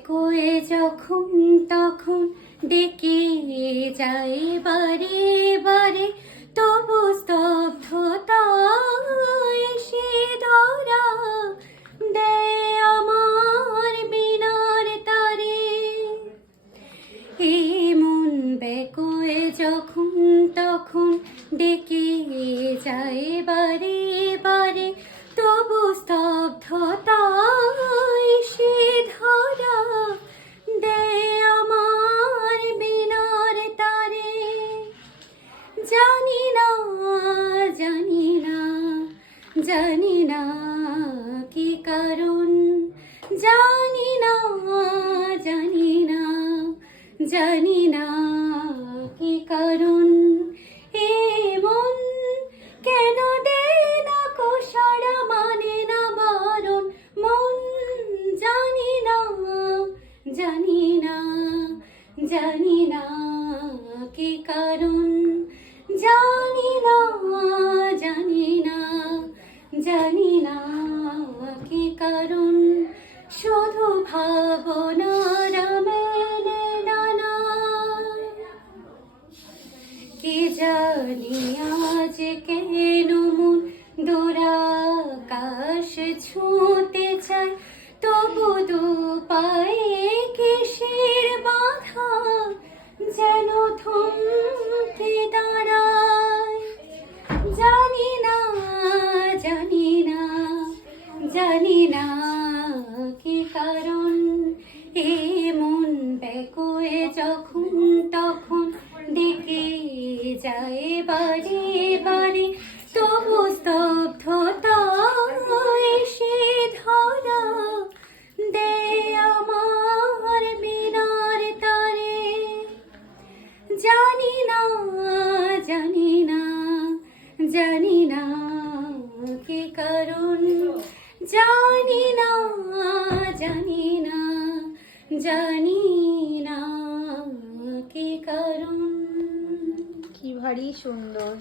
বেকোয়ে যখন তখন ডেকে যায় বারে বারে, তবু স্তব্ধতা এসে ধরা দেয় আমার বিনার তারে। এই মন বেকোয়ে যখন তখন ডেকে যায় বারে বারে, তবু স্তব্ধতা এসে ধরা দেয় আমার বিনার তারে। জানি না জানি না জানি না কি কারণ, জানি না জানি না জানি না কি কারণ, এমন কেন দেয় না কো সাড়া, মানে না বারণ মন। জানি না জানি না জানি না কি কারণ, জানি না জানি না জানি না কি কারণ, শুধু ভাবনারা মেলে না। কি জানি আজ কেন মন দূরাকাশ ছুঁতে চায়, তবু দু পায়ে কিসের বাধা যেন থমকে দাঁড়ায়। জানি না জানি না জানি না কি কারণ, এ মন বেকোয়ে যখন তখন ডেকে যায় বারে বারে, তবু স্তব্ধতা এসে ধরা দেয় আমার বিনার তারে। জানি না জানি না জানি না কি কারণ, জানি না জানি না জানি না কি কারণ। কি ভারী সুন্দর।